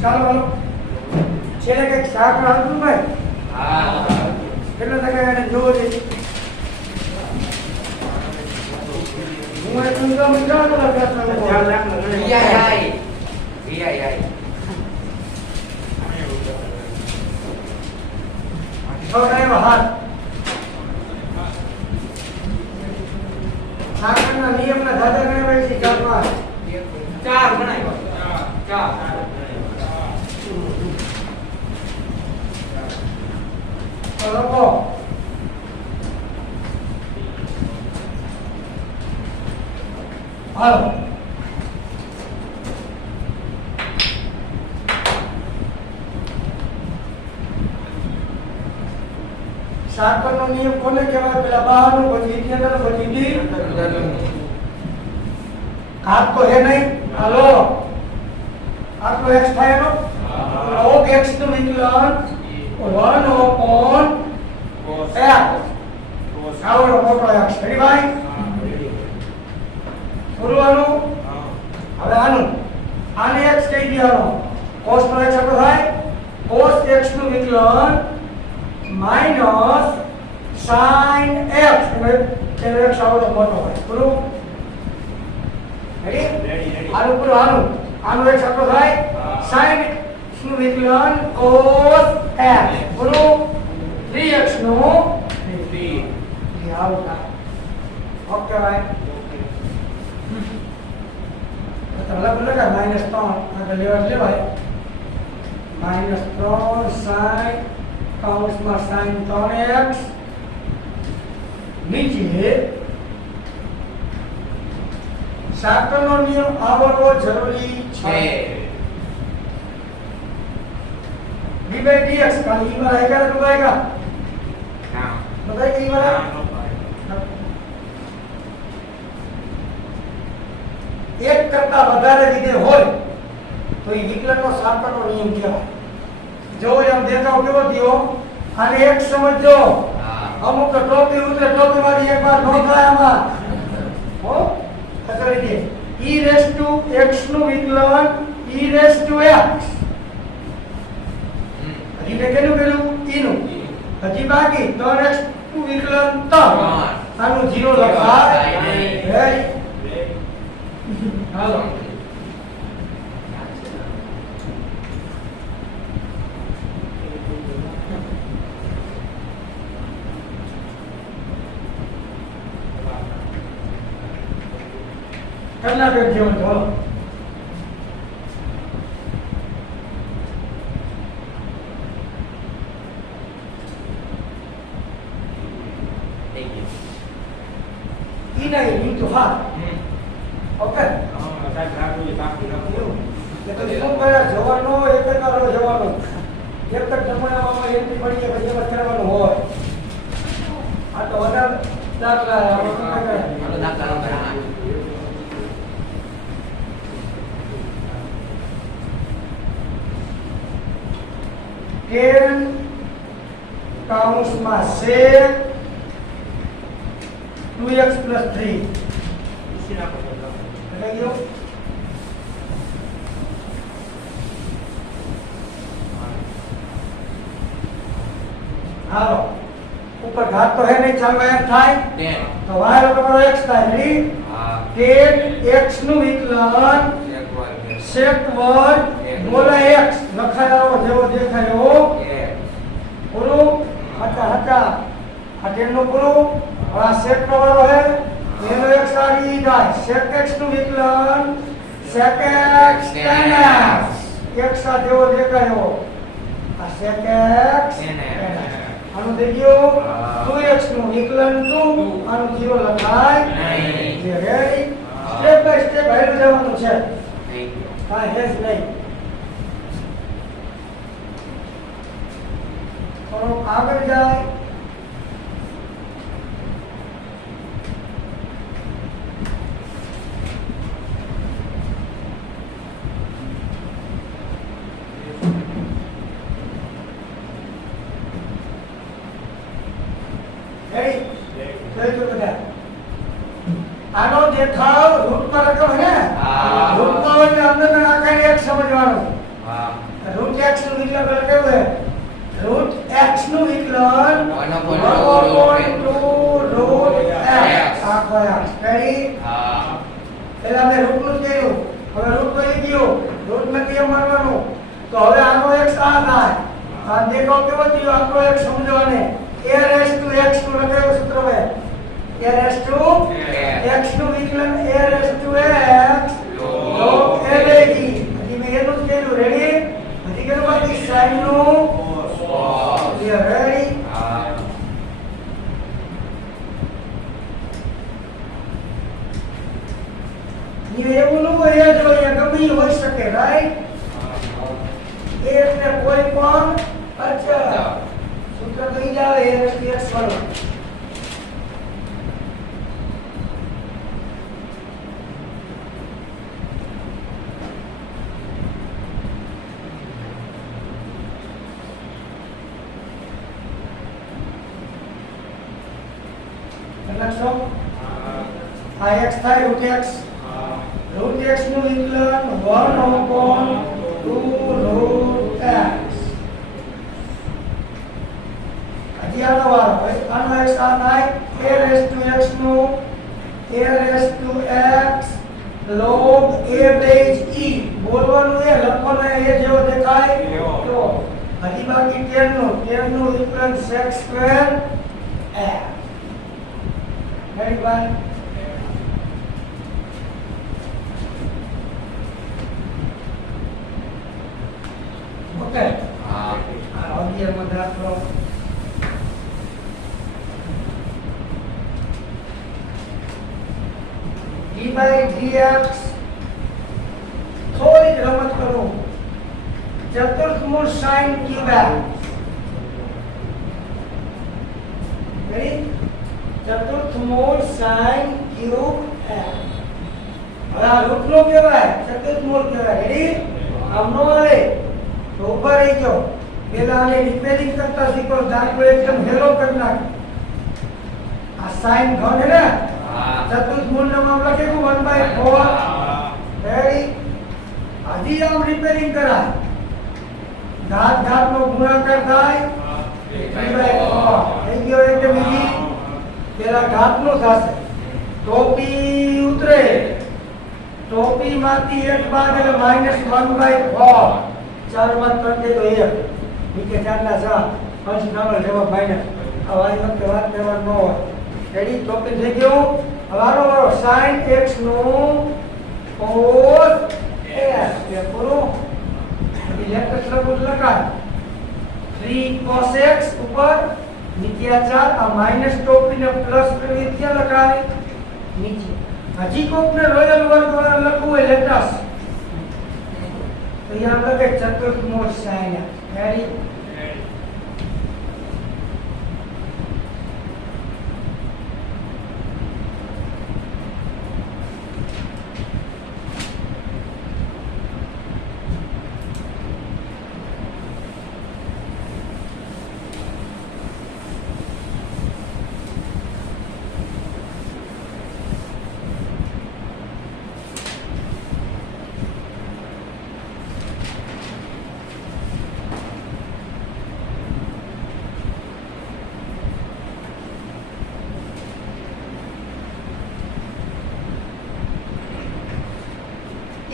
ચાલો બોલો છેલ્લે કઈક શાક હાલતું ભાઈ કેટલો ટકા એને જોવો છે હું એક મિનિટ ચાલો હાથ શાકના નિયમના દાદા ગણાવાય છે ચાર ગણાવ્યા ચાર લોકો હાલો શાકનો નિયમ કોને કહેવાય પેલા બહારનું પછી ઈથી અંદર પછી ઈથી હાથ તો હે નહીં હાલો આટલો એક્સ થાય એનો log x નું વિકલન 1 upon x આવડો મોટો x રેડી ભાઈ બોલવાનું હવે આને x કહી દીધો cos નો x આપણો થાય cos x નું વિકલન minus sin x એટલે x આવડો મોટો હોય પૂરું રેડી આનું પૂરું આનું x આપણો થાય sin નું વિકલન cos x પૂરું 3x નું 3 આવું થાય ઓકે ભાઈ લખ માઇનસ 3 આગળ લેવાય માઇનસ 3 sin કૌંસમાં sin 3x નીચે શાકનો નિયમ આવડવો જરૂરી છે d/dx का ई वाला आएगा तो आएगा हां बताइए ई वाला एक करता વધારે વિધેય હોય તો એ વિકલનનો શાકનો નિયમ કહેવાય જો એમ દેખાવ કેવો થયો આને એક સમજો અમુક ટોપી ઉતરે ટોપી વાળી એક વાર નો થાય આમાં હો ખતરી દે e રેસ ટુ x નું વિકલન e રેસ ટુ x હજી મેં કેટલું કર્યું e નું હજી બાકી 3x નું વિકલન 3 આનું 0 લખાય નહીં હાલો करना कर जीवन तो नहीं into half ओके तो શું કરે જવાનો એક જ વાર જવાનો એક તક જમવામાં એન્ટ્રી પડી કે પછી બસ કરવાનું હોય આ તો વધારે દાખલા આપણે દાખલા n કૌંસમાં sec 2x + 3 એટલે ગયો હાલો ઉપર ઘાત તો હે નહીં ચાલવા એમ થાય તો y બરાબર x થાય રી tan x નું વિકલન sec વર્ગ બોલા x લખાયો જેવો દેખાયો પૂરું હતા આ tan નું પૂરું આ sec વાળો હે એનો x સારી થાય sec x નું વિકલન sec x tan x આ જેવો દેખાયો આ sec x આનું દેખ્યો 2x નું વિકલન 2 આનું 0 લખાય નહીં રેડી સ્ટેપ બાય સ્ટેપ હાલ્યું જવાનું છે હા હેસ નહીં થોડો આગળ જાય રેડી જોઈ તો બધા આનો દેખાવ રૂટમાં રકમ હે ને રૂટમાં હોય એટલે અંદર ના આકારે x સમજવાનું રૂટ x નું વિકલન કેવું હે રૂટ x નું વિકલન 1/2 રૂટ x આખો x રેડી પહેલા મેં રૂટ નું કર્યું હવે રૂટ કરી ગયો રૂટ માં કેમ મારવાનું તો હવે આનો x આ થાય આ દેખાવ કેવો થયો આપણો x સમજવાને a raised to x નું લખાયું સૂત્ર હે a raised to x નું વિકલન a raised to x log a by e હજી મેં એનું જ કર્યું રેડી હજી કેનું બાકી sin નું cos you ready ನೀವು એવું ન હોય એ જો એ ગમે હોઈ શકે રાઈટ એ એટલે કોઈ પણ અચળ સૂત્ર કઈ જાવે a raised to x વાળું લખશો આ x થાય રૂટ x નું વિકલન 1/2 રૂટ x હજી આનો વારો આનો x આ થાય a raised to x નું a raised to x log a base e બોલવાનું એ લખવાનું એ જેવો દેખાય તો હજી બાકી 10 નું વિકલન sec square x Ready, bye. Okay. I'll get with that flow. D by dx थोड़ी रमत करो चतुर्थमूल sin cube x ready ચતુર્થમૂળ sin cube x હવે આ રૂટ નો કહેવાય ચતુર્થમૂળ કહેવાય રેડી આમ નો આવે તો ઉપર આવી ગયો પેલા આને રિપેરિંગ કરતા શીખો દાખલો એકદમ હેલો કરી નાખ આ sin ઘન હે ને ચતુર્થમૂળ નો મામલા કેવું 1/4 રેડી હજી આમ રિપેરિંગ કરાય ઘાત નો ગુણાકાર થાય 3/4 થઈ ગયો એટલે બીજી પેલા ઘાત નો થશે ટોપી ઉતરે ટોપી માંથી એક બાદ એટલે -1/4 4 માં 3 દે તો 1 નીચે 4 ના 4 અંશ નાનો જવાબ માઈનસ આ વાળી વખતે વાત કરવાનું ન હોય રેડી ટોપી થઈ ગયો હવે આનો વારો sin x નું cos x એ પૂરો એટલે લેફ્ટ સાઈડ લખાય 3 cos x ઉપર नीचे 4 आ माइनस टोपी ने प्लस में क्या लगा है नीचे हजी को अपने रॉयल वर्ग वाला लखो है लेटस तो यहां लगे चतुर्थमूल sin रेडी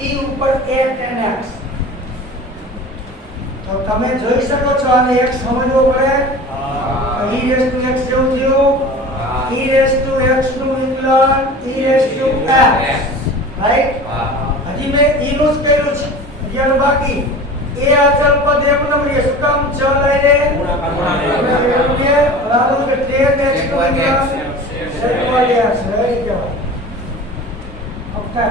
e ઉપર a tan x તો તમે જોઈ શકો છો આને x સમજવો પડે e raised to x જેવું થયું e raised to x નું વિકલન e raised to x right હજી મેં e નું જ કર્યું છે હજી આનું બાકી a અચળ પદ એક નંબરીએ શું કામ ચલ લઈને બરાબર કે tan x નું વિકલન sec x very good okay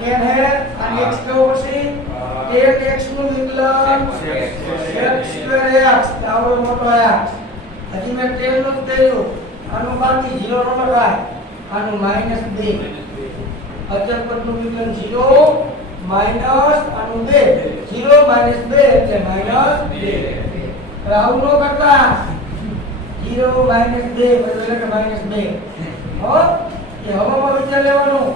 tan है और x के ऊपर से tan x નું વિકલન sec square x આવડો મોટો x હજી મેં tan નું જ કર્યું આનું બાકી 0 નો લખાય આનું -2 અચળ પદનું વિકલન 0 માઈનસ આનું 2 0 2 એટલે -2 રાઉન્ડ નો કરતા 0 2 એટલે કે -2 હો એ હવામાં વિચાર લેવાનું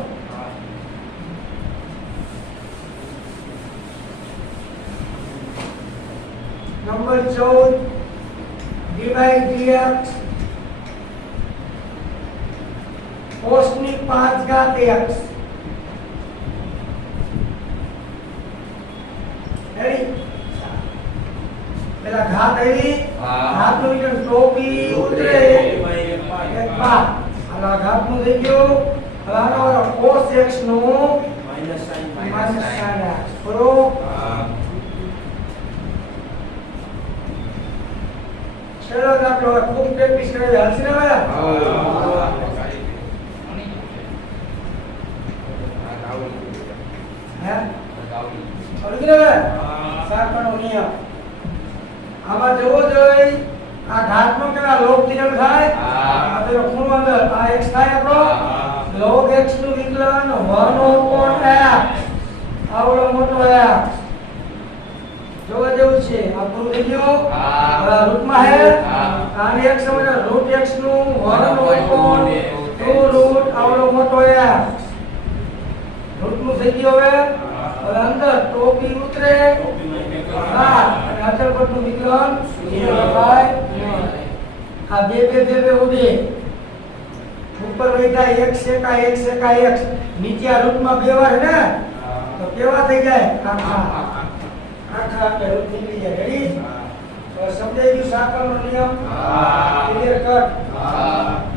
નંબર 14 divide dx cos ની 5 ઘાત x રેડી પેલા ઘાત આવી ઘાત નું વિકલન ટોપી ઉતરે એક બાદ આ ઘાત નું થઈ ગયું હવે આનો cos x નું -sin x કરો ચલો દાખલો ખૂબ પ્રેક્ટિસ કરી હાલશે ને ભાઈ હે ઓળખી લે સાકનો નિયમ આમાં જોવો જોઈ આ ઘાતનો કેવા લોગ નિયમ થાય આ તેનો ખૂણો અંદર આ x થાય આપણો log x નું વિકલન 1/x આવડો મોટો x જોવા જેવું છે આ પૂરું થઈ ગયું રૂટમાં હે આને x સમજો રૂટ x નું 1/2 રૂટ આવડો મોટો x રૂટ નું થઈ ગયું હવે અંદર ટોપી ઉતરે અને અચળ પદનું વિકલન 0/9 આ બે ઉડે ઉપર વૈધા x એકા x નીચે આ રૂટમાં બે વાર ને તો કેવા થઈ જાય આખા રૂટ નીકળી જાય રેડી તો સમજાઈ ગયું સાકળનો નિયમ ક્લિયર કટ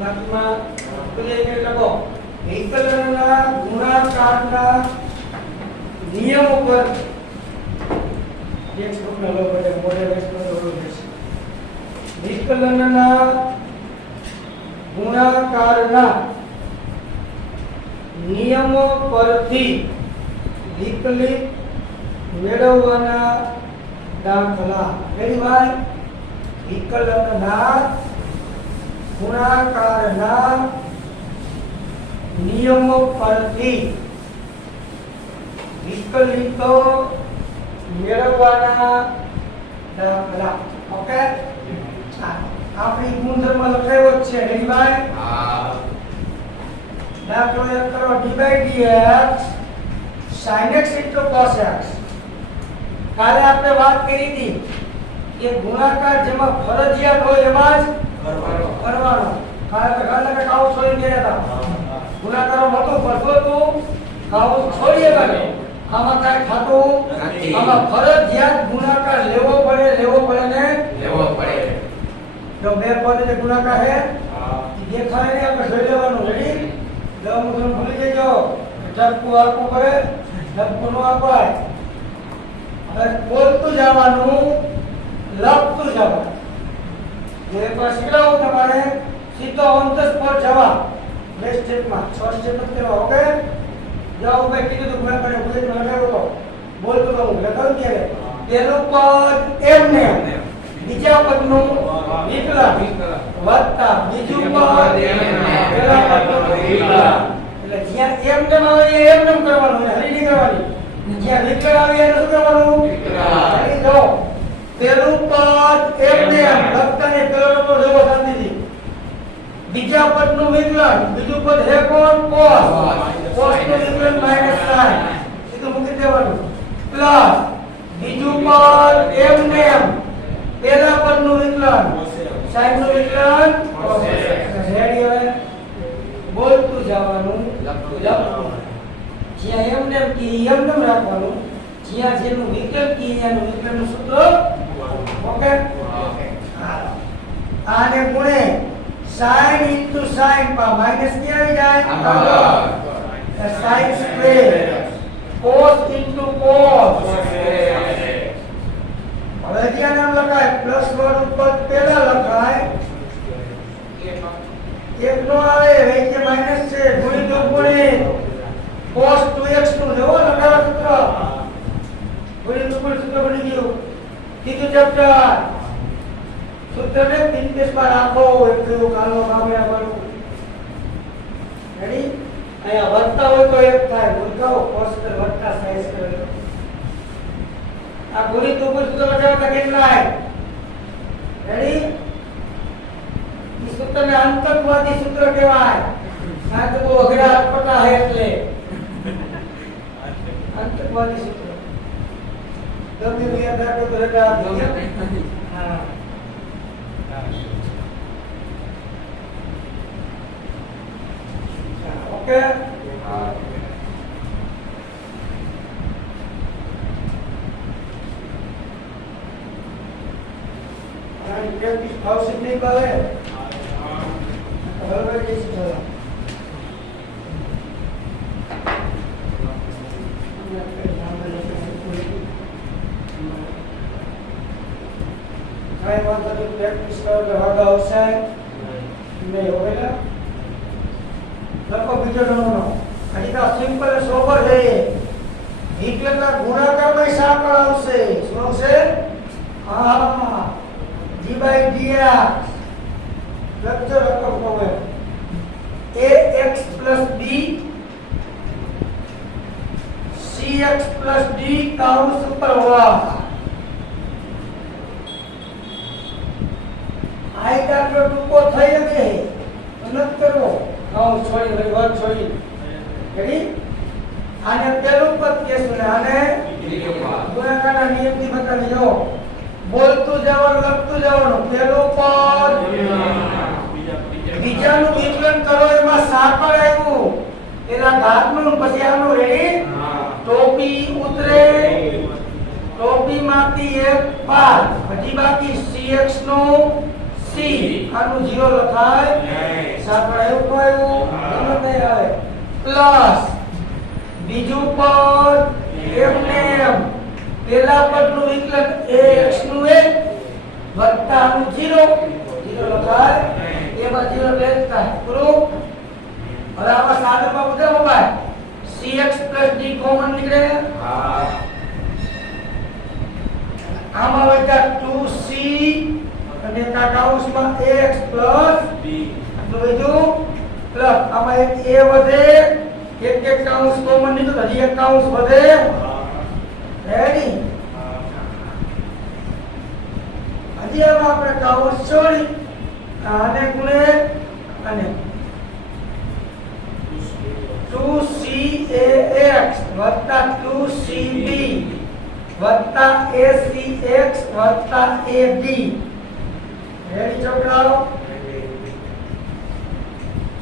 દાખલામાં ક્લિયર લખો વિકલનના ગુણાકારના નિયમો પર એક સ્વપ્ન લો પડે મોડેલ એક્સપ્લેન છે વિકલનના ગુણાકારના નિયમો પરથી વિકલિત મેળવવાના દાખલા રેડી ભાઈ વિકલનના ગુણાકારના નિયમો પરથી વિકલિતો મેળવવાના દાખલા ઓકે આપણી ગુણધર્મ લખાયો છે રેડી ભાઈ દાખલો એક કરો divide dx sin x cos x કાલે આપણે વાત કરી હતી કે ગુણાકાર જેમાં ફરજિયાત હોય એમાં જ કરવાનો કાલે કે કાઉ છોડી ગયા હતા ગુણાકારો નતો પડતો તો કાઉ છોડીએ કાલે આમાં કાઈ ખાતું આમાં ફરજિયાત ગુણાકાર લેવો પડે ને લેવો પડે જો બે પદ જે ગુણાકાર હે દેખાય ને આપણે જોઈ લેવાનું રેડી જો હું તમને ભૂલી જજો ટપકું આપવું પડે ટપકું નો અપાય હવે બોલતું જવાનું લખતું જવાનું જે પર શીખડાવું તમારે સીધો ઓન ધ સ્પોટ જવાબ બે સ્ટેપમાં 6 સ્ટેપ કરવા ઓકે જાઓ મેં કીધું તો મેં મને ભૂલી લગાવ્યો તો બોલતો તો હું લગાવું ત્યારે પહેલું પદ એમને બીજા પદનું વિકલન વત્તા બીજું પદ પહેલા પદનું વિકલન એટલે જ્યાં એમને આવે એમને કરવાનું હરી નહીં કરવાની જ્યાં વિકલન આવે એને શું કરવાનું વિકલન જો પહેલું પદ એમને વત્તાને પહેલો નંબર જોવો શાંતિથી બીજા પદનું વિકલન બીજું પદ હે કોણ cos નું વિકલન -sin સીધું મૂકી દેવાનું પ્લસ બીજું પદ એમને પહેલા પદનું વિકલન sin નું વિકલન રેડી હવે બોલતું જવાનું લખતું જ્યાં એમને કી એમને રાખવાનું જ્યાં જેનું વિકલન કી એનું વિકલનનું સૂત્ર ઓકે હાલો આને ગુણે sin into sin પા માઈનસ કે આવી જાય sin square cos into cos હવે જ્યાં નામ લખાય પ્લસ વાળું પદ પહેલા લખાય એક નો આવે વેચે માઈનસ છે ગુણી તો ગુણી cos 2x નું લેવો લખાવા સૂત્ર ગુણી તો ગુણી સૂત્ર બની ગયું ત્રીજું ચેપ્ટર સૂત્રને 3 પેજ પર રાખો એટલું કાલો મામલા વાળું રેડી અહીંયા વધતા હોય તો એક થાય ભૂલકાઓ cos વત્તા sin કરે આ ગુણી તો ગુણી સૂત્ર લખાવતા કેટલા રેડી ઈ સૂત્રને અંતકવાદી સૂત્ર કહેવાય આ તો બહુ અઘરા અટપટા હે એટલે અંતકવાદી સૂત્ર ગમે યાદ રાખો તો રટા હા ઓકે હા આની પ્રેક્ટિસ ફાવશે નહીં કરે બરાબર છે ચલો કાઈ વાંધો નહીં પ્રેક્ટિસ કરો એટલે વાંધો આવશે નહીં હોવેલા લખો બીજો નમૂનો અહીં તો સિમ્પલ સોબર છે વિકલનના ગુણાકારમાં સાકળ આવશે શું આવશે હા d/dx લખજો રકમ હવે ax + b cx + d કૌંસ ઉપર હોવા આઈ દાખલો ટૂંકો થઈ શકે મહેનત કરો કૌંસ છોડી વર્ગ છોડી રેડી આને પેલું પદ કેશું ને આને ગુણાકારના નિયમથી બતાવી જો બોલતું જવાનું લખતું જવાનું પેલું પદ બીજાનું વિકલન કરો એમાં સાકળ આવ્યું એના ઘાતનું પછી આનું રેડી ટોપી ઉતરે ટોપીમાંથી એક બાદ પછી બાકી cx નું c આનું 0 લખાય સાકળ આવ્યું ગમે તે આવે પ્લસ બીજું પદ એમને એમ પેલા પદનું વિકલન ax નું 1 વત્તા આનું 0 લખાય એમાં 0 બેસ થાય પૂરું હવે આમાં સાદરમાં બધા મોબાઈલ cx + d કોમન નીકળે હા આમાં વધ્યા 2c અને કૌંસમાં x + b તો બીજું પ્લસ આમાં એક a વધે એક કૌંસ કોમન નીકળે હજી એક કૌંસ વધે રેડી હજી આમાં આપણે કૌંસ છોડી આને ગુણે અને 2cax + 2cb + acx + ad ready છોકરાઓ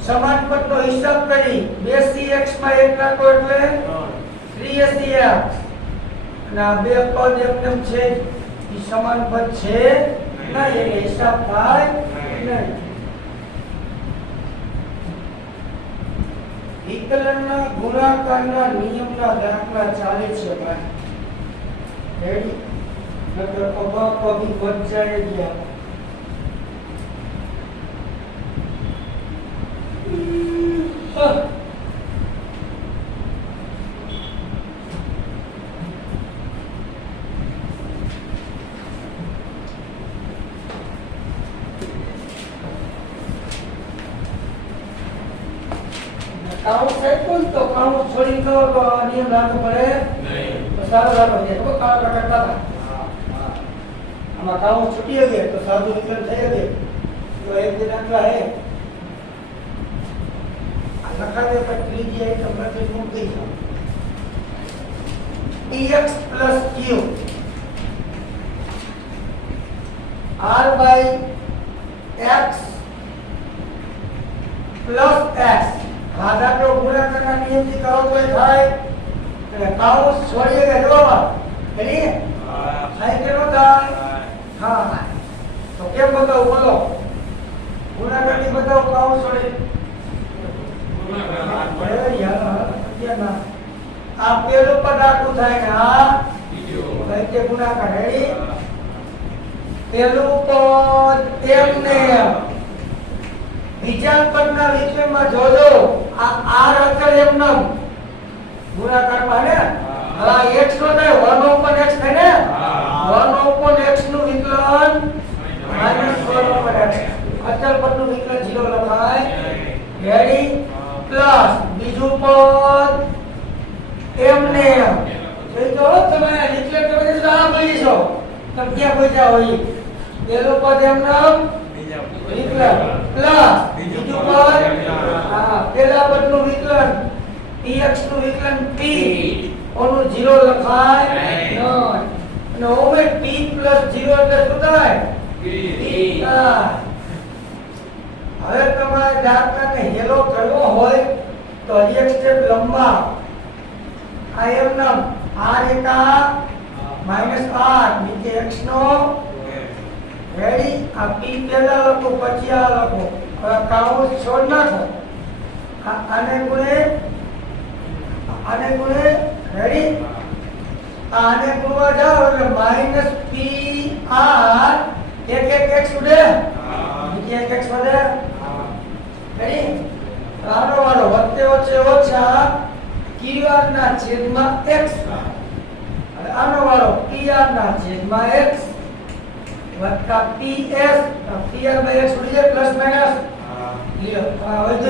સમાન પદનો હિસાબ કરી 2cx માં 1 નાખો એટલે 3acx અને આ બે પદ એકદમ છે ઈ સમાન પદ છે નહીં એટલે હિસાબ થાય નહીં વિકલનના ગુણાકારના નિયમના દાખલા ચાલે છે ભાઈ રેડી નકર પબા પબી વચ્ચે ગયા કૌંસ આપ્યું તો કૌંસ છોડી દો તો નિયમ લાગુ પડે નહીં તો સારું લાગુ છે તો કાળા કરતા હતા આમાં કૌંસ છૂટી ગયે તો સાદું વિકલન થઈ ગયે તો એક દિન આટલા હે આ લખા દે પર ત્રીજી આઈટમ લખી મૂકી દો px + q r/x + s આ દાખલો ગુણાકારના નિયમથી કરો તો થાય એટલે કાઉસ છોડીએ જો રેડી થાય કે નો થાય હા તો કેમ બતાવું બોલો ગુણાકાર ની બતાવો કાઉસ છોડી ગુણાકાર યાર આ પેલું પદ આખું થાય ને આ બીજું થાય કે ગુણાકાર રેડી પેલું પદ એમને બીજા પદના વિષયમાં જોજો આ આર અચળ એમને ગુણાકારમાં ને હા x નો થાય 1 ઉપર x થાય ને 1 ઉપર x નું વિકલન -1 ઉપર x અચળ પદનું વિકલન 0 લખાય રેડી પ્લસ બીજું પદ એમને એ જો તમે વિકલન તમે આ બોલી છો તમે ક્યાં પહોંચ્યા હોય પેલું પદ એમને વિકલન પ્લસ બીજું પદ હા પેલા પદનું વિકલન px નું વિકલન p ઓનું 0 લખાય નહીં અને ઓમે p + 0 એટલે શું થાય p હવે તમારે દાખલાને હેલો કરવો હોય તો હજી એક સ્ટેપ લંબા આ એમનો r એકા -r નીચે x નો રેડી આ p પહેલા લખો પછી આ લખો હવે કાઉસ છોડ નાખો આને ગુણે રેડી આને ગુણવા જાઓ એટલે -pr એક x ઉડે બીજી એક x વધે રેડી આનો વાળો વચ્ચે વચ્ચે ઓછા qr ના છેદમાં x અને આનો વાળો pr ના છેદમાં x વત્તા ps pr/x ઉડી જાય પ્લસ માઈનસ લ્યો હવે તો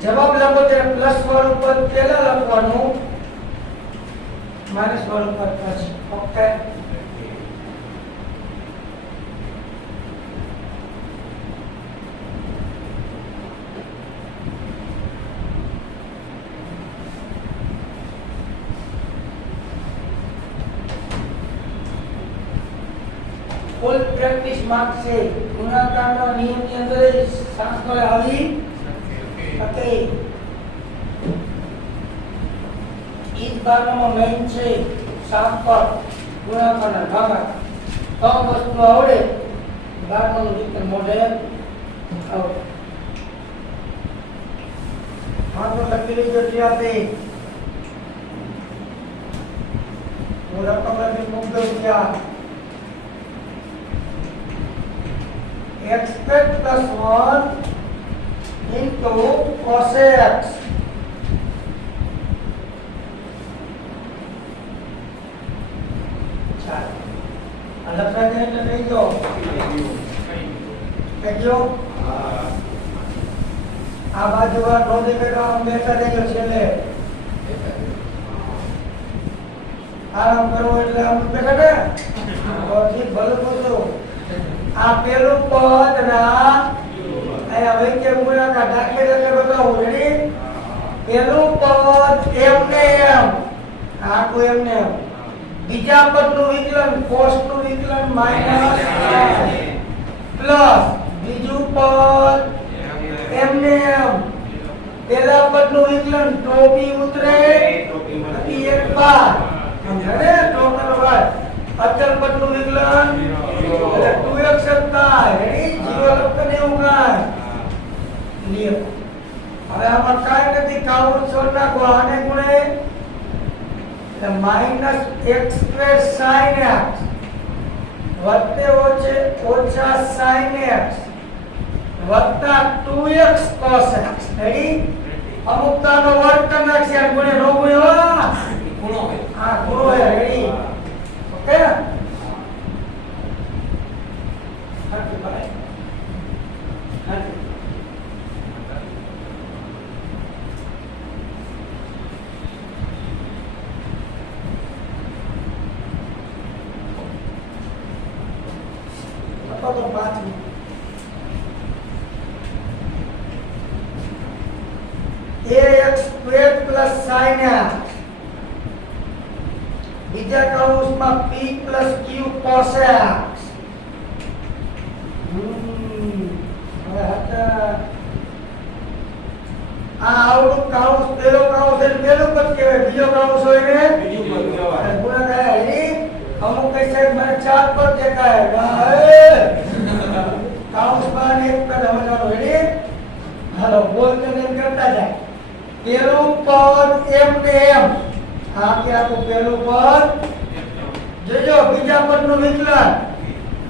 જવાબ લખો ત્યારે પ્લસ વાળું પદ પહેલા લખવાનું માઈનસ વાળું પદ પછી ઓકે ફૂલ પ્રેક્ટિસ માર્ક છે ગુણાકારનો નિયમની અંદર શાસ્ત્ર આવી ઓકે ઈજ બારમાં મેઇન છે શાસ્ત્ર ગુણાકારના ભાગાકાર ત્રણ વસ્તુ આવડે બારમાનું વિકલન મોડેલ આવડે હા તો લખી લેજો ત્યાંથી હું રકમ લખી મૂકી દઉં ત્યાં x squared plus 1 into cos x ચાલો અલગ કરીને એટલે કહી દો કહેજો આ બાજુ આ નોંધી કરવા બેઠા દેજો છેલ્લે આરામ કરવો એટલે આમ બેઠા ને ઠીક ભલે પૂછો આ પેલું પદ ના આયા વૈદ્ય ગુણાકાર દાખલ એટલે બતાવું રેડી પેલું પદ એમને એમ આખું એમને એમ બીજા પદનું વિકલન cos નું વિકલન માઈનસ પ્લસ બીજું પદ એમને એમ પેલા પદનું વિકલન ટોપી ઉતરે ટોપી એક બાર સમજે ટોપી બાર અચળ પદનું વિકલન એટલે 2x થાય રેડી 0 લખને એવું કાય લ્યો હવે આમાં કાઈ નથી કાઉન્ટ છોડ નાખો આને ગુણે એટલે -x² sin x વત્તે ઓછા sin x વત્તા 2x cos x રેડી અમુકતાનો વર્ગ કરી નાખી આ ગુણે નો ગુણ્યો ખૂણો હોય આ ખૂણો હોય રેડી ઓકે હાથી ભાઈ હાથી તો 5 minute ax² plus sin x બીજા કૌંસમાં p plus q cos x હવે હતા આ આવડું કાઉન્સ પેલો કાઉન્સ એટલે પેલું પદ કહેવાય, બીજો કાઉન્સ હોય ને બીજું પદ કહેવાય. ગુણાકાર હરી અમુક કઈ સાહેબ મને 4 પદ દેખાય કાઉન્સ બાર એક પદ હમણાં હરી. હાલો બોલતે એમ કરતા જાય. પેલું પદ એમ ને એમ આ કે આખું પેલું પદ જોજો બીજા પદનું વિકલન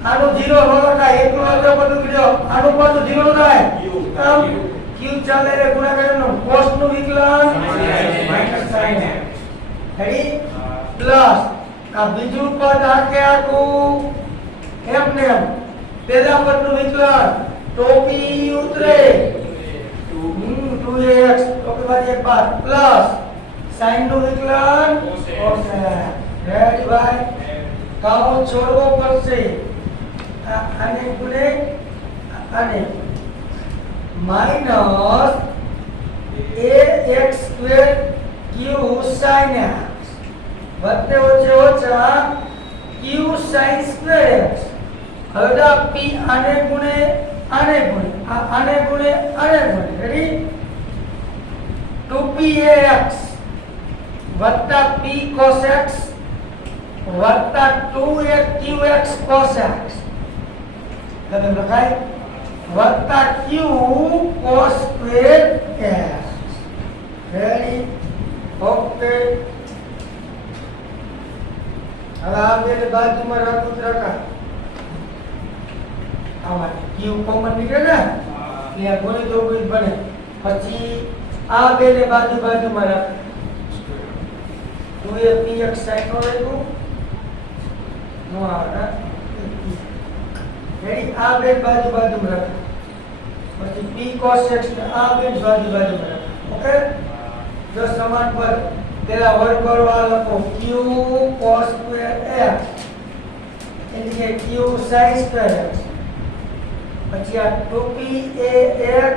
આનું 0 ન લખાય, એકલું આગળ બધું ગયો આનું પદ 0 થાય ક્યુ ચાલે રે ગુણાકારનો cos નું વિકલન -sin હરી પ્લસ આ બીજું પદ આ કે આખું એમ ને એમ પેલા પદનું વિકલન ટોપી ઉતરે 2x ટોપી બાદ એક બાદ પ્લસ sin નું વિકલન cos રેડી ભાઈ કાઉન્સ છોડવો પડશે આને ગુણે આને minus ax square q sin x વત્તે વચ્ચે ઓછા q sin સ્ક્વેર x. હવે દા p આને ગુણે આને ગુણે આને ગુણે આને ગુણે રેડી 2pax વત્તા p cos x વત્તા 2qx cos x તમે લખાય વત્તા q cos square x ready okay. હવે આ બે બાજુમાં રાખું ત્રકા આમાં q કોમન નીકળે ને એટલે ગુણી દો ગુણી બને પછી આ બે ને બાજુમાં રાખ 2px sin નો લેવું નો આવે રેડી આ બે બાજુમાં રાખ પછી p cos x ને આ બે બાજુમાં રાખ ઓકે. જો સમાન પર પેલા વર્ગ કરવા લખો q cos સ્ક્વેર x એટલે q sin સ્ક્વેર x પછી આ 2pax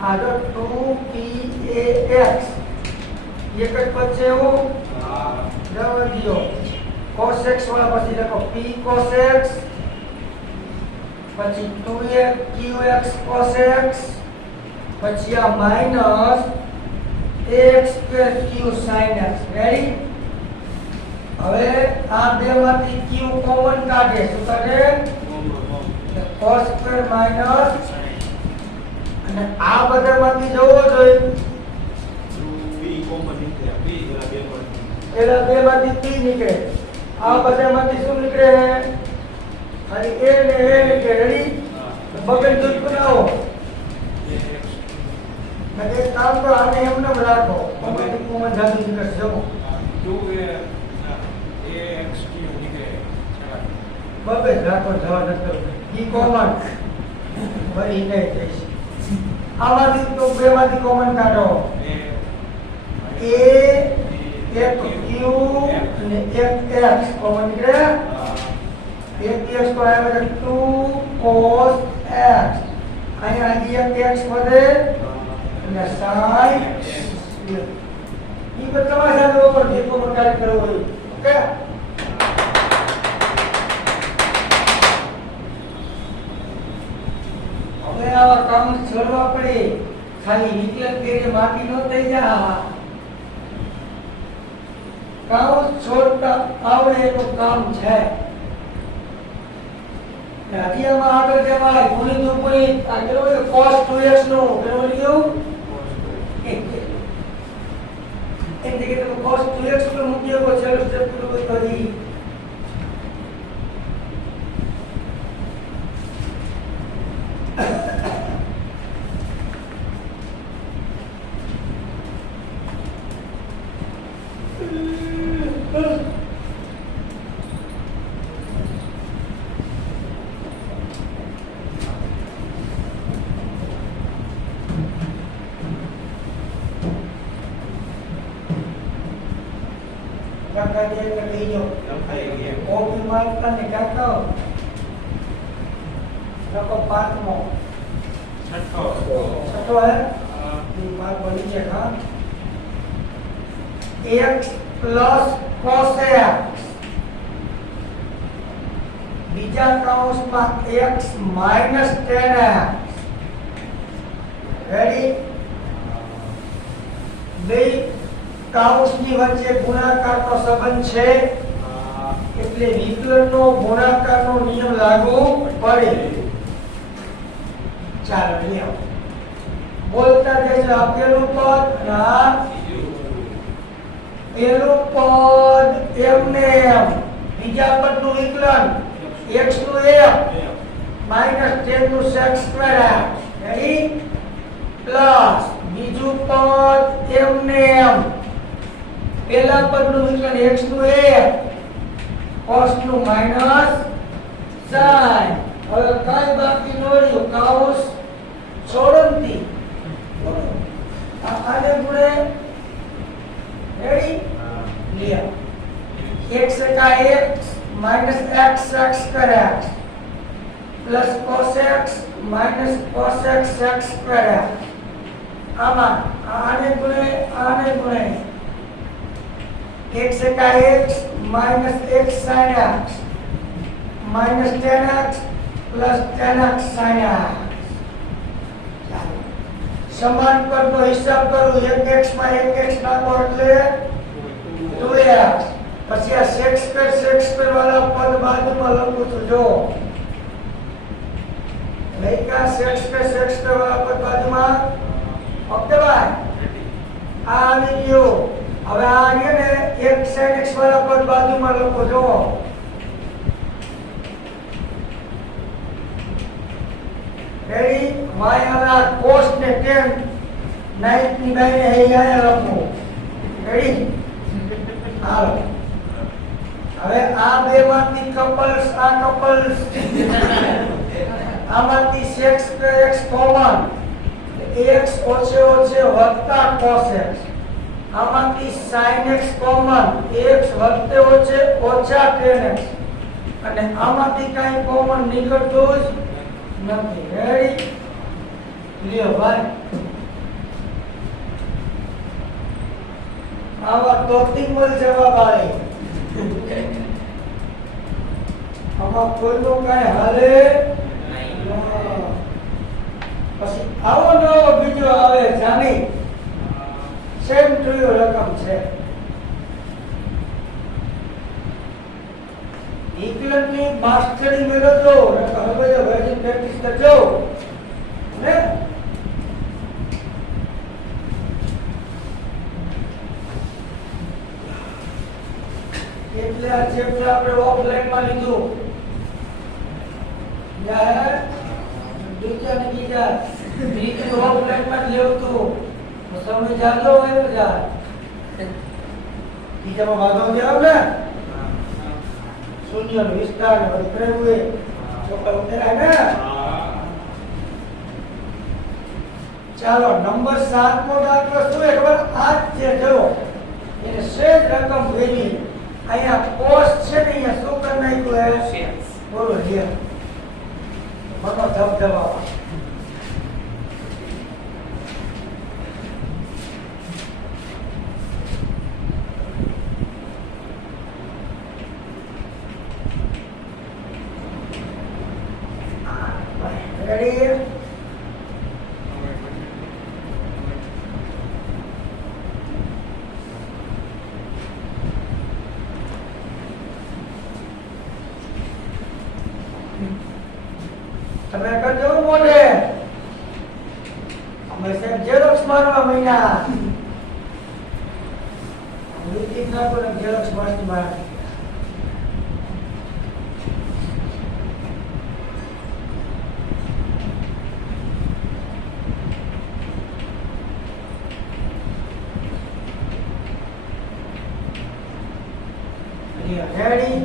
આ 2pax એક જ પદ છે એવું જવા દો. cos x વાળા પછી લખો p cos x પછી 2qx cos x પછી આ minus ax square q sin x ready. હવે આ બે માંથી q કોમન કાઢે શું કાઢે cos સ્ક્વેર માઈનસ અને આ બધામાંથી જવો જોઈએ પેલા બે માંથી p નીકળે આ બધામાંથી શું નીકળે ખાલી a ને a નીકળે રેડી. બગલ જૂથ બનાવો મેં એક કામ કરો આને એમને રાખો કોમન જાદુ નીકળશે જવો 2ax નીકળે બબે રાખો જવા નથી ઈ કોમન ભરી નહીં જઈશ. આમાંથી તો બે માંથી કોમન કાઢો a એક q અને એક x કોમન નીકળે એક x તો આવે છે 2 cos x અહીંયા એક x વધે અને sin ઈ બધા સાથે ઉપર જે કોમન કાર્ય કરવો હોય ઓકે. હવે આવા કામ છોડવા પડે ખાલી વિકલન કરીને માટી ન થઈ જા. કામ છોડતા આવડે એનું કામ છે. હજી આમાં આગળ જવાય ગુણિત ઉપરિત આ કેવું cos 2x નું કેવું લીધું એક જગ્યાએ તો cos 2x પર મૂકી શકો છેલ્લો સ્ટેપ પૂરો કરી x plus cos x બીજા કૌંસમાં x minus tan x ready બે કાઉસની વચ્ચે ગુણાકારનો સંબંધ છે એટલે વિકલનનો ગુણાકારનો નિયમ લાગુ પડે. ચાલો નિયમ બોલતા જજો. આપેલું પદ ના પેલું પદ એમને એમ, બીજા પદનું વિકલન x નું f -10 નું sec સ્ક્વેર રેડી પ્લસ બીજું પદ એમને એમ, પેલા પદનું વિકલન x નું f cos નું માઈનસ sin. હવે કઈ બાકી ન રહ્યું? કાઉસ છોડંતી આને ગુણે રેડી લ્યો x का x minus x x square x plus cos x minus cos x x square x. આમાં આને ગુણે x का x minus x sin x minus 10x plus 10x sin x. સમાન પદનો હિસાબ કરું. 1x માં 1x નાખો એટલે 2x. પછી આ sec સ્ક્વેર વાળા પદ બાજુમાં લખું છું જો લઈકા sec સ્ક્વેર વાળા પદ બાજુમાં ઓકે ભાઈ આ આવી ગયો. હવે આ છે ને 1 sin x વાળા પદ બાજુમાં લખો જો રેડી y વાળા cos ને tan 99 હે આયા લખો રેડી. હાલો હવે આ બે માંથી કપલ્સ આમાંથી sec square x common x ઓછે વત્તા cos x. આમાંથી sin x કોમન x વત્તે ઓછા tan x. અને આમાંથી કાઈ કોમન નીકળતું જ નથી. રેડી લ્યો ભાઈ આવા તોતિંગલ જવાબ આવે. આમાં કોઈનું કઈ હાલે નહીં. પછી આવો નવો બીજો આવે જાની સેમ ટુ યુ રકમ છે. વિકલનની માસ્ટરી મેળવજો. હવે વર્જિન પ્રેક્ટિસ કરજો ને. એટલે આ ચેપ્ટર આપણે ઓફલાઈન માં લીધું. યાર બીજા ને બીજા બીજું ઓફલાઈન માં લેવું તું તો સમય જાજો હોય તો જા બીજામાં વાંધો જાવ ને શૂન્ય નો વિસ્તાર ને બધું કરેલું એ ચોપર ઉતરાય ને. ચાલો નંબર 7 નો દાખલો શું એકવાર આ જે જો એને સેજ રકમ વેની અહીંયા કોસ્ટ છે ને અહીંયા શું કરી નાખ્યું હે બોલો લે મનો ધબધબાવા. રેડી તમે કરજો મોઢે અમે સાહેબ ઝેરોક્સ મારવા મહિના વીટી નાખો ને ઝેરોક્સ મારતી માર. Ready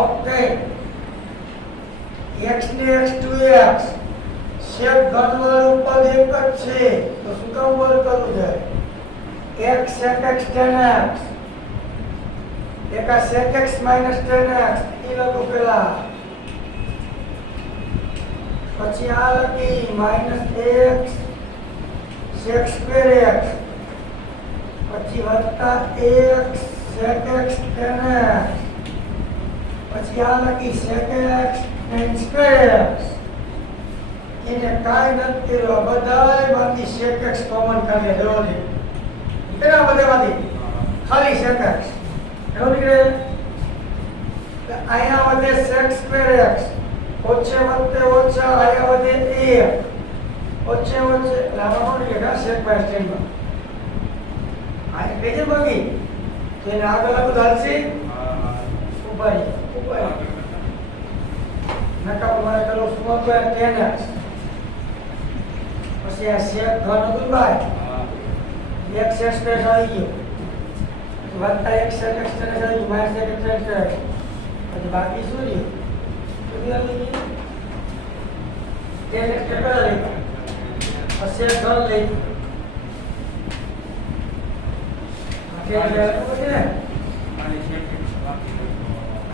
okay. x ને x 2x શેપ ઘનવાળું પદ એક જ છે તો શું કામ બોલ કરવું જાય? x sec x tan x એકા sec x minus tan x એ લખો પેલા. પછી આ લખી minus x sec square x પછી વત્તા x sec x tan x પછી આ લખી sec x tan square x એને કાંઈ નથી કર્યું. બધાયમાંથી sec x કોમન કાઢીએ. જોવો છે કેટલા બધામાંથી ખાલી sec x એવું નીકળે. અહીંયા વધે sec square x ઓછે વત્તે ઓછા અહીંયા વધે a ઓછે ઓછે લાંબા નીકળે sec by tan માં આ પેજ બાકી તો એને આગળ બધું હાલશે. ઉપાય નકા મારે કરો સ્મોલ by tan x પછી આ sec ઘન હતું બાય x સ્પેસ આવી ગયો વત્તા x sec x tan x આવી minus sec x tan x પછી બાકી શું રહ્યું? શું આવી ગયું? tan x કેટલા લઈ sec ઘન લઈ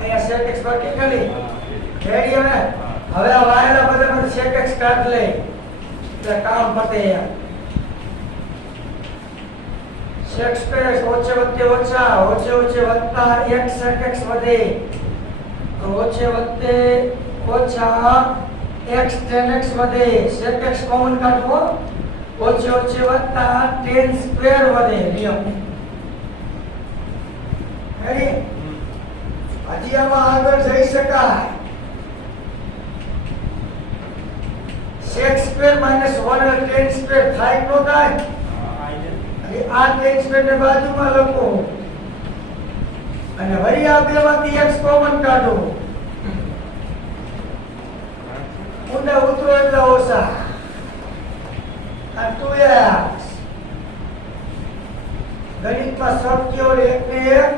અહીંયા sec x બાકી ખાલી રેડી. હવે આ વાયલા બધા sec x કાઢ લે એટલે કામ પતે. sec સ્પેસ ઓછે વત્તે ઓછા ઓછે ઓછે વત્તા x sec x વધે ઓછે વત્તે ઓછા x tan x વધે sec x કોમન કાઢવો ઓછે ઓછે વત્તા tan સ્ક્વેર વધે. નિયમ રેડી. હજી આમાં આગળ જઈ શકાય. sec સ્ક્વેર માઈનસ 1 એટલે tan સ્ક્વેર થાય કે ન થાય? આ tan સ્ક્વેર ને બાજુમાં લખો અને વળી આ બેમાંથી x કોમન કાઢો. ઊંડા ઉતરો એટલે ઓછા આ 2x ગણિતમાં શક્ય એક ને એક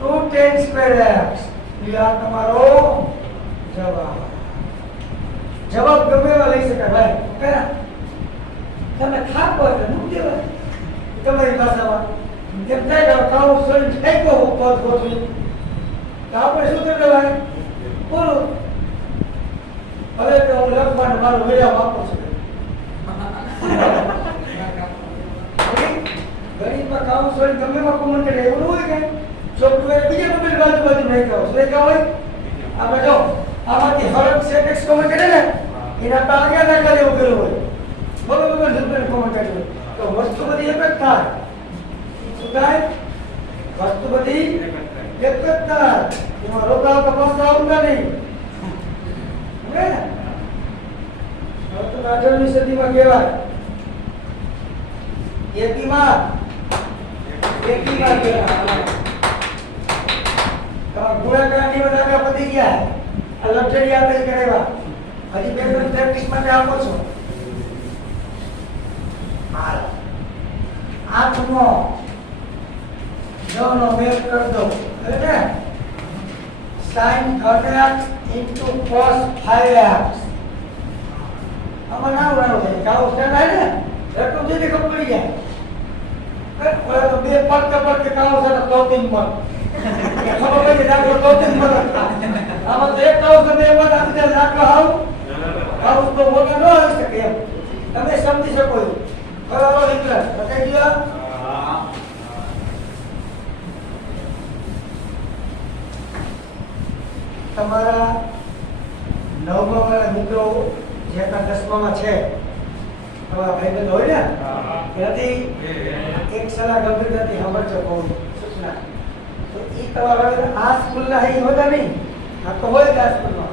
2 tan સ્ક્વેર x. આ તમારો જવાબ ગમે એવા લઈ શકાય ભાઈ. ઓકે તમે થાકો એટલે મૂકી દેવાય તમારી ભાષામાં. જેમ થાય કે કાઉ સોરી ફેંકો પદ ગોઠવી તો આપણે શું કરી દેવાય બોલો. હવે તો હું લખવાનું મારું વિરામ આપું છું. ગણિતમાં કાઉ સોરી ગમે એવા કોમન કરે એવું હોય કે સોફ્ટવેર બીજા મોબાઈલ બાજુ નહીં કહો શું કહો હોય. આપણે જો આમાંથી હરક sec x કોમન કરે ને એના તો આગળ ના કરે એવું કર્યું હોય બરોબર જલ્દી કોમન કાઢ્યું તો વસ્તુ બધી એક જ થાય. શું થાય? વસ્તુ બધી એક જ થાય. એમાં રોકાવ કપાસ આવતા નહીં. હવે તો 18મી સદીમાં કહેવાય એકીમાં ગુણાકારની બધા પતી ગયા. આ લક્ષણી આપે કરેવા હજી બે ત્રણ પ્રેક્ટિસ માટે આપો છો. હાલ 8નો 9નો મેળ કરી દો ને sin 3x into cos 5x. આમાં ના ઉડાડો છે કાઉ સ્ટેન્ડ આવે ને એટલું જલ્દી ખબર પડી જાય. તો બે પડકે કાઉ છે તો 3 પર ખબર પડી જાય તો 3 પર આમાં તો એક કાઉ છે બે પર આપણે રાખો આવ કાઉ તો મોટો ન હોઈ શકે એમ તમે સમજી શકો છો. બરાબર વિકલ્પ બતાવી દો. તમારા 9મા વાળા મિત્રો જે હતા 10મામાં છે તમારા ભાઈબંધ હોય ને એનાથી એક સલાહ ગંભીર હતી સાંભળજો કહું સૂચના. તો એ તમારા આ સ્કૂલના અહીં હોતા નહીં. આ તો હોય આ સ્કૂલમાં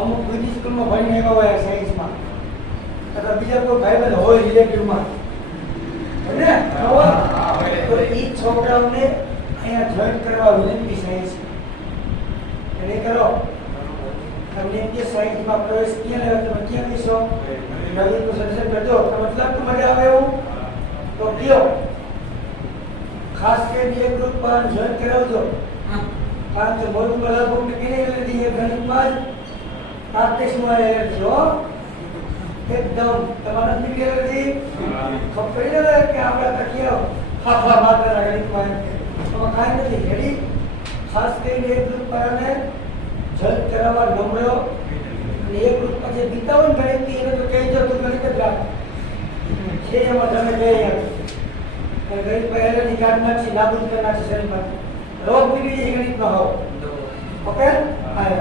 અમુક બીજી સ્કૂલમાં ભણીને એવા હોય સાયન્સમાં અથવા બીજા કોઈ ભાઈબંધ હોય રિલેટિવમાં ને તો એ છોકરાઓને અહીંયા જોઈન કરવા વિનંતી સાયન્સ એને કરો. તમને એમ કે સાયન્સમાં પ્રવેશ ક્યાં લેવા તમે ક્યાં કહીશો નવીનનું સજેશન કરજો તો મતલબ તો મજા આવે એવું તો કયો ખાસ કરીને એક ગ્રુપ પર જોઈન કરાવજો. કારણ કે મોડું કલાક કેને એલર્જી એ ગણિતમાં જ 35માં એલર્જી હો એકદમ તમારા ની એલર્જી ખબર પડે કે આપણે તકિયો ફાફા મારતા ગણિતમાં તો કાંઈ નથી. રેડી ખાસ કરીને એક ગ્રુપ પરને જોઈન કરાવવા નમ્ર અને એક ગ્રુપ પછી બીતા હોય ને ગણિત એને તો કહેજો તો ગણિત જ રાખ છે એમાં તમે જઈ ગણિત પર એલર્જી કાઢ નાખી નાબૂદ કરી નાખી શરીરમાં રોગ બીજી ગણિતમાં હોવ. ઓકે હા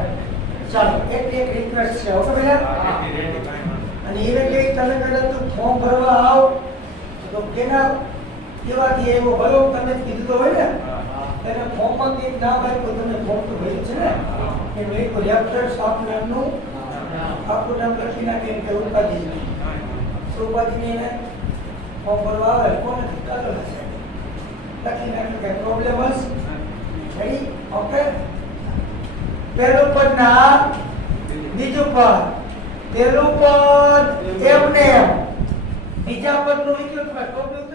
ચાલો એક રિક્વેસ્ટ છે ઓકે બેટા અને એને કે તમે કદાચ તું ફોર્મ ભરવા આવ તો કેના કેવાથી એવો ભલો તમે કીધું તો હોય ને એને ફોર્મમાં કંઈક નામ આપ્યું તમે ફોર્મ તો ભર્યું છે ને એ મેં તો લેફ્ટ સાફ નામનું આપણું નામ લખી નાખે કે ઉપાધિ શું ઉપાધિ એને ફોર્મ ભરવા આવે કોને કાગળ હશે લખી નાખ્યું કે પ્રોબ્લેમ હશે રેડી ઓકે પહેલું પદ ના બીજું પદ પહેલું પદ એમને બીજા પદનું વિકલ્પ પ્રોબ્લેમ